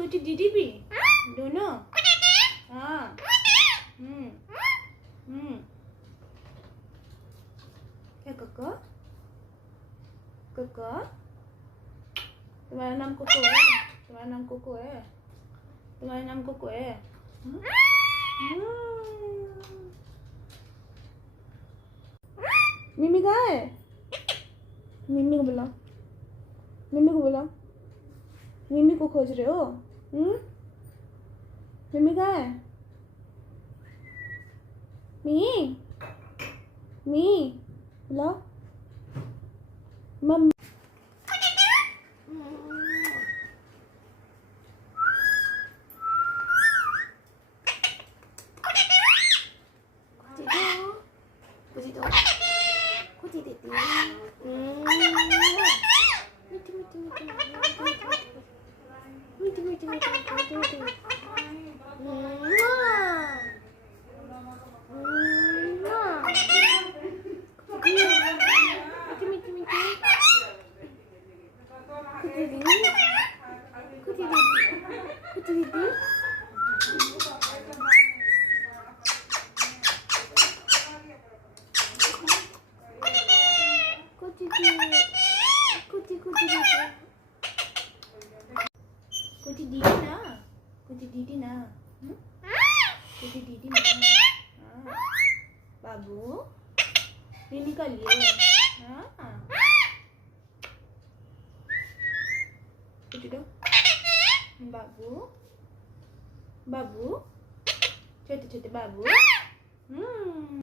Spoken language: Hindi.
कुछ दीदी भी दोनों। हाँ। क्या कोको? कोको? तुम्हारा नाम कोको है? तुम्हारा नाम कोको है? तुम्हारा नाम कोको है? मिमी कहाँ है? मिमी को बुलाओ, मिमी को बुलाओ। मिमी को खोज रहे हो? मिमी कहाँ है? मी बुलाओ mummy. Didi na. Didi na. बाबू ये निकालिए। हाँ बाबू बाबू छोटे छोटे बाबू।